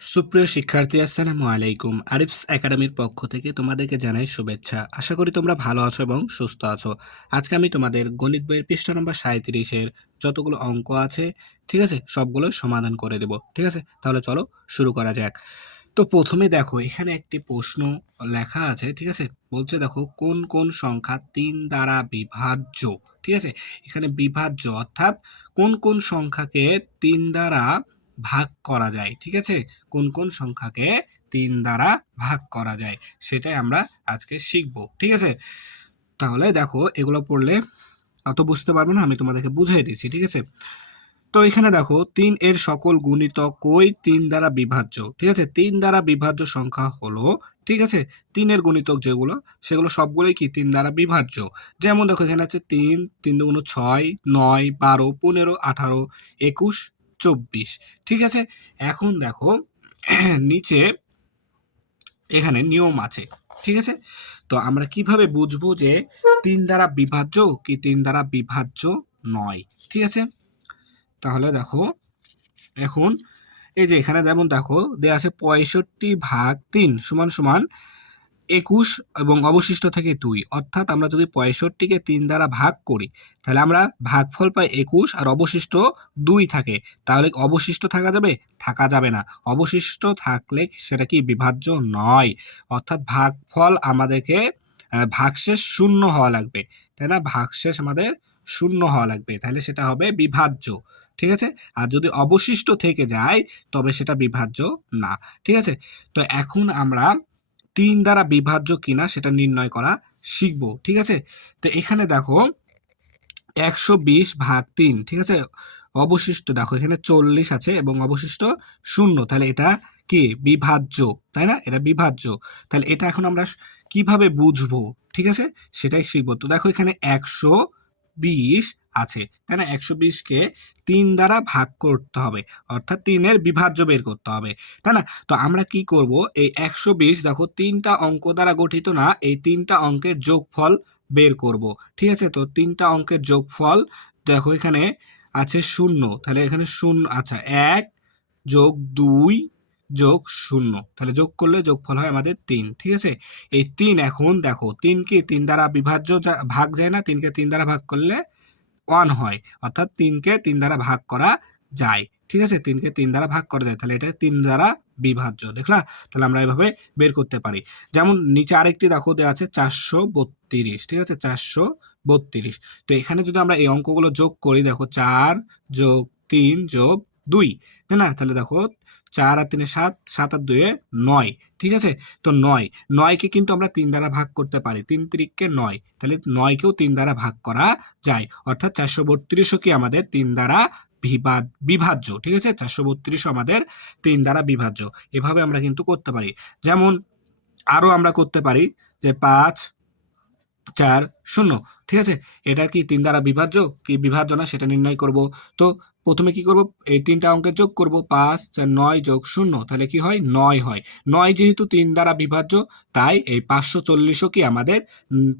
সুপ্রিয় শিক্ষার্থী, আসসালামু আলাইকুম। আরিফস একাডেমির পক্ষ থেকে তোমাদেরকে জানাই শুভেচ্ছা। আশা করি তোমরা ভালো আছো এবং সুস্থ আছো। আজকে আমি তোমাদের গণিত বইয়ের পৃষ্ঠা নম্বর 37-এর যতগুলো অঙ্ক আছে, ঠিক আছে, সবগুলো সমাধান করে দেব। ঠিক আছে, তাহলে চলো শুরু করা যাক। তো প্রথমে দেখো এখানে একটি প্রশ্ন লেখা আছে, ঠিক আছে। বলছে দেখো কোন কোন সংখ্যা 3 দ্বারা বিভাজ্য। ঠিক আছে, এখানে বিভাজ্য অর্থাৎ কোন কোন সংখ্যাকে 3 দ্বারা ভাগ করা যায়। ঠিক আছে, কোন কোন সংখ্যাকে 3 দ্বারা ভাগ করা যায় সেটাই আমরা আজকে শিখব। ঠিক আছে, তাহলে দেখো এগুলো পড়লে অত বুঝতে পারবে না, আমি তোমাদেরকে বুঝিয়ে দিচ্ছি। ঠিক আছে, তো এখানে দেখো 3 এর সকল গুণিতকই 3 দ্বারা বিভাজ্য। ঠিক আছে, 3 দ্বারা বিভাজ্য সংখ্যা হলো, ঠিক আছে, 3 এর গুণিতক যেগুলো সেগুলো সবগুলোই কি 3 দ্বারা বিভাজ্য। যেমন দেখো এখানে আছে 3, 3 দুগুণ 6, 9, 12, 15, 18, 21, 24। ঠিক আছে, এখন দেখো নিচে এখানে নিয়ম আছে। ঠিক আছে, তো আমরা কিভাবে বুঝবো যে 3 দ্বারা বিভাজ্য কি 3 দ্বারা বিভাজ্য নয়। ঠিক আছে, তাহলে দেখো এখন এই যে এখানে যেমন দেখো দেয়া আছে 65/3 সমান সমান 21 এবং অবশিষ্ট থেকে 2। অর্থাৎ আমরা যদি 65-কে 3 দ্বারা ভাগ করি তাহলে আমরা ভাগফল পাই 21 আর অবশিষ্ট 2 থাকে। তাহলে অবশিষ্ট থাকা যাবে? থাকা যাবে না। অবশিষ্ট থাকলে সেটা কি বিভাজ্য নয়। অর্থাৎ ভাগফল আমাদেরকে ভাগশেষ শূন্য হওয়া লাগবে, তাই না? ভাগশেষ আমাদের শূন্য হওয়া লাগবে, তাহলে সেটা হবে বিভাজ্য। ঠিক আছে, আর যদি অবশিষ্ট থেকে যায় তবে সেটা বিভাজ্য না। ঠিক আছে, তো এখন আমরা 3 দ্বারা বিভাজ্য কিনা সেটা নির্ণয় করা শিখব। ঠিক আছে, তো এখানে দেখো 120/3, ঠিক আছে, অবশিষ্ট দেখো এখানে 40 আছে এবং অবশিষ্ট 0, তাহলে এটা কি বিভাজ্য, তাই না? এটা বিভাজ্য। তাহলে এটা এখন আমরা কিভাবে বুঝবো, ঠিক আছে, সেটাই শিখবো। তো দেখো এখানে 120 আছে, তাই না? 120-কে 3 দ্বারা ভাগ করতে হবে, অর্থাৎ 3 এর বিভাজ্য বের করতে হবে, তাই না? তো আমরা কি করব, এই 120 দেখো 3টা অঙ্ক দ্বারা গঠিত না, এই 3টা অঙ্কের যোগফল বের করব। ঠিক আছে, তো 3টা অঙ্কের যোগফল দেখো এখানে আছে 0, তাহলে এখানে 0, আচ্ছা 1 যোগ 2 যোগ 0, তাহলে যোগ করলে যোগফল হয় আমাদের 3। ঠিক আছে, এই 3 এখন দেখো 3 কি 3 দ্বারা বিভাজ্য ভাগ যায় না? 3কে 3 দ্বারা ভাগ করলে 1 হয়, অর্থাৎ 3কে 3 দ্বারা ভাগ করা যায়। ঠিক আছে, 3কে 3 দ্বারা ভাগ করা যায়, তাহলে এটা 3 দ্বারা বিভাজ্য। দেখলা? তাহলে আমরা এভাবে বের করতে পারি। যেমন নিচে আরেকটি দেখো দেওয়া আছে 432। ঠিক আছে, 432। তো এখানে যদি আমরা এই অঙ্কগুলো যোগ করি, দেখো 4 যোগ 3 যোগ 2, তাই না? তাহলে দেখো 4 আর 3 7, 7 আর 2 9। ঠিক আছে, তো 9কে কিন্তু আমরা 3 দ্বারা ভাগ করতে পারি, 3 তিরিককে 9, তাহলে 9কেও 3 দ্বারা ভাগ করা যায়। অর্থাৎ 432ও কি আমাদের 3 দ্বারা বিভাজ্য। ঠিক আছে, 432ও আমাদের 3 দ্বারা বিভাজ্য। এভাবে আমরা কিন্তু করতে পারি। যেমন আরো আমরা করতে পারি যে 5 4 0। ঠিক আছে, এটা কি 3 দ্বারা বিভাজ্য কি বিভাজ্য না সেটা নির্ণয় করব। তো প্রথমে কি করব, এই 3টা অঙ্কের যোগ করব, 5 4 9 যোগ 0, তাহলে কি হয় 9 হয়। 9 যেহেতু 3 দ্বারা বিভাজ্য, তাই এই 540ও কি আমাদের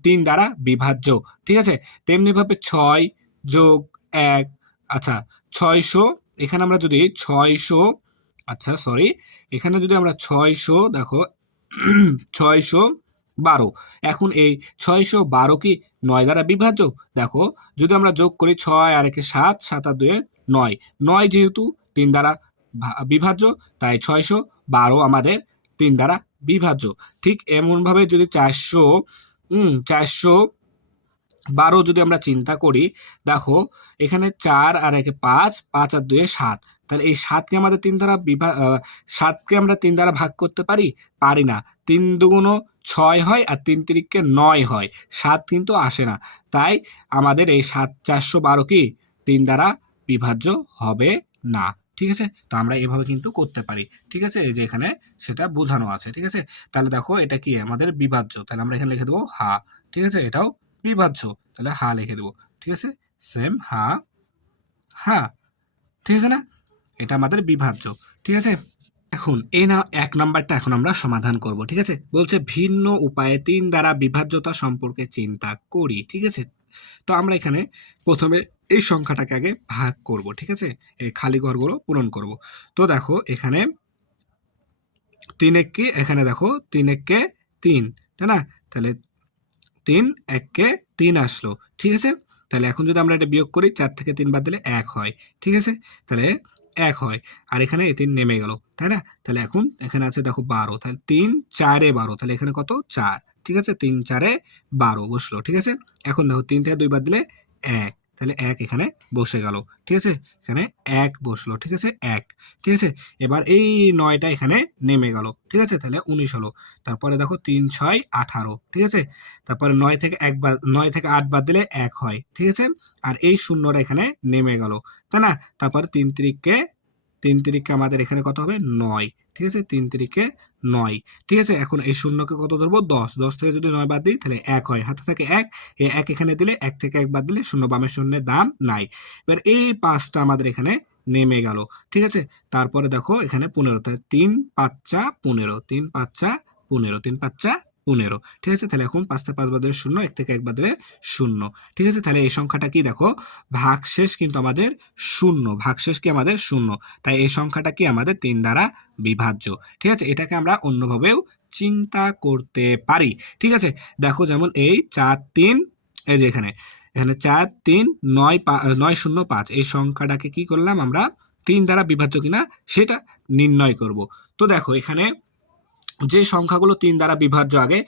3 দ্বারা বিভাজ্য। ঠিক আছে, তেমনি ভাবে 6 যোগ 1, আচ্ছা 600, এখানে আমরা যদি 600, আচ্ছা সরি, এখানে যদি আমরা 600 দেখো 612, এখন এই 612 কি 9 দ্বারা বিভাজ্য? দেখো যদি আমরা যোগ করি 6 আর 1 7, 7 আর 2 9, 9 যেহেতু 3 দ্বারা বিভাজ্য, তাই 612 আমাদের 3 দ্বারা বিভাজ্য। ঠিক এমন ভাবে যদি 412 যদি আমরা চিন্তা করি, দেখো এখানে 4 আর 1 5, 5 আর 2 7, তাহলে এই 7কে আমাদের 3 দ্বারা 7কে আমরা 3 দ্বারা ভাগ করতে পারি? পারি না। 3 দুগুণ 6 হয় আর 3 তিরিককে 9 হয়, 7 কিন্তু আসে না। তাই আমাদের এই 412 কি 3 দ্বারা বিভাজ্য হবে না। ঠিক আছে, তো আমরা এভাবে কিন্তু করতে পারি। ঠিক আছে, এই যে এখানে সেটা বোঝানো আছে। ঠিক আছে, তাহলে দেখো এটা কি আমাদের বিভাজ্য, তাহলে আমরা এখানে লিখে দেবো হা। ঠিক আছে, এটাও বিভাজ্য, তাহলে হা লিখে দেবো। ঠিক আছে, সেম হা হা। ঠিক আছে না, এটা আমাদের বিভাজ্য। ঠিক আছে, এখন এই না 1 নাম্বারটা এখন আমরা সমাধান করব। ঠিক আছে, বলছে ভিন্ন উপায়ে 3 দ্বারা বিভাজ্যতা সম্পর্কে চিন্তা করি। ঠিক আছে, তো আমরা এখানে প্রথমে এই সংখ্যাটাকে আগে ভাগ করব। ঠিক আছে, এই খালি ঘরগুলো পূরণ করব। তো দেখো এখানে তিন এক কি এখানে দেখো 3 1 3, তাই না? তাহলে 3 1 3 আসলো, ঠিক আছে? তাহলে এখন যদি আমরা এটা বিয়োগ করি 4 থেকে 3 বাদ দিলে 1 হয়, ঠিক আছে? তাহলে 1 হয় আর এখানে 3 নেমে গেল, তাই না? তাহলে এখন এখানে আছে দেখো 12, তাহলে 3 4 এ 12, তাহলে এখানে কত 4, ঠিক আছে? 3 4 এ 12 বসলো, ঠিক আছে? এখন দেখো 3 থেকে 2 বাদ দিলে 1, তাহলে 1 এখানে বসে গেল, ঠিক আছে? এখানে 1 বসলো, ঠিক আছে? 1, ঠিক আছে? এবার এই 9টা এখানে নেমে গেল, ঠিক আছে? তাহলে 19 হলো। তারপরে দেখো 3 6 18, ঠিক আছে? তারপরে 9 থেকে 1 বাদ 9 থেকে 8 বাদ দিলে 1 হয়, ঠিক আছে? আর এই শূন্যটা এখানে নেমে গেল, তাই না? তারপরে 3 তিরিকে আমাদের এখানে কত হবে 9, ঠিক আছে? 3 তিরিকে 9, ঠিক আছে? এখন এই শূন্যকে কত ধরবো 10, 10 থেকে যদি 9 বাদ দিই তাহলে 1 হয়, হাতে থাকে 1, এই 1 এখানে দিলে 1 থেকে 1 বাদ দিলে শূন্য, বামের শূন্যের দাম নাই। এবার এই 5টা আমাদের এখানে নেমে গেল, ঠিক আছে? তারপরে দেখো এখানে 15, তাহলে 3 5 15, 3 5 15, 3 5 15, ঠিক আছে? তাহলে এখন 5 থেকে 5 বাদ দিলে 0, 1 থেকে 1 বাদ দিলে 0, ঠিক আছে? তাহলে এই সংখ্যাটা কি দেখো ভাগশেষ কিন্তু আমাদের 0, ভাগশেষ কি আমাদের 0, তাই এই সংখ্যাটা কি আমাদের 3 দ্বারা বিভাজ্য, ঠিক আছে? এটাকে আমরা অন্যভাবেও চিন্তা করতে পারি, ঠিক আছে? দেখো যেমন এই 4 3, এই যে এখানে 4 3 9 9 0 5, এই সংখ্যাটাকে কি করলাম আমরা 3 দ্বারা বিভাজ্য কিনা সেটা নির্ণয় করব। তো দেখো এখানে যে সংখ্যাগুলো 3 দ্বারা বিভাজ্য আগে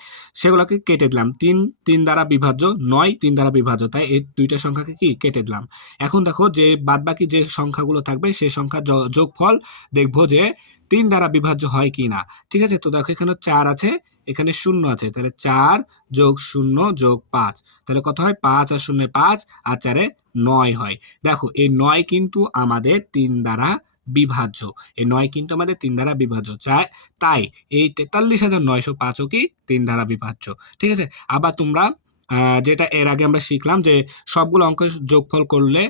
সেগুলোকে কেটে দিলাম, 3 3 দ্বারা বিভাজ্য, 9 3 দ্বারা বিভাজ্য, তাই এই দুইটা সংখ্যাকে কি কেটে দিলাম। এখন দেখো যে বাদবাকি যে সংখ্যাগুলো থাকবে সেই সংখ্যার যোগফল দেখবো যে 3 দ্বারা বিভাজ্য হয় কি না, ঠিক আছে? তো দেখো এখানে 4 আছে, এখানে 0 আছে, তাহলে 4 যোগ 0 যোগ 5, তাহলে কত হয় 5 আর 0 5 আর 4 এ 9 হয়। দেখো এই 9 কিন্তু আমাদের 3 দ্বারা বিভাজ্য, এই 9 কিন্তু আমাদের 3 দ্বারা বিভাজ্য, তাই এই 43,905ও কি 3 দ্বারা বিভাজ্য, ঠিক আছে? আবার তোমরা যেটা এর আগে আমরা শিখলাম যে সবগুলো অঙ্কের যোগফল করলে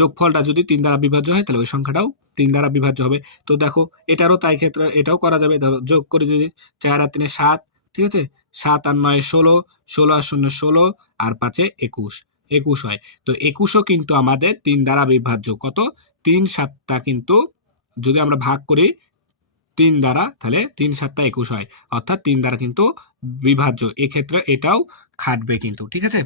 যোগফলটা যদি 3 দ্বারা বিভাজ্য হয় তাহলে ওই সংখ্যাটাও 3 দ্বারা বিভাজ্য হবে। তো দেখো এটারও তাই ক্ষেত্রে এটাও করা যাবে, ধরো যোগ করে যদি 4 আর 3 7, ঠিক আছে? 7 আর 9 16, 16 আর 0 16 আর 5 এ 21, 21 হয়। তো 21ও কিন্তু আমাদের 3 দ্বারা বিভাজ্য, কত 3 7টা কিন্তু যদি আমরা ভাগ করি 3 দ্বারা তাহলে 3 7 21 হয়, অর্থাৎ 3 দ্বারা কিন্তু বিভাজ্য, এক্ষেত্রে এটাও খাটবে কিন্তু, ঠিক আছে?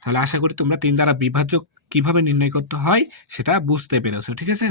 তাহলে আশা করি তোমরা 3 দ্বারা বিভাজ্য কিভাবে নির্ণয় করতে হয় সেটা বুঝতে পেরেছো, ঠিক আছে?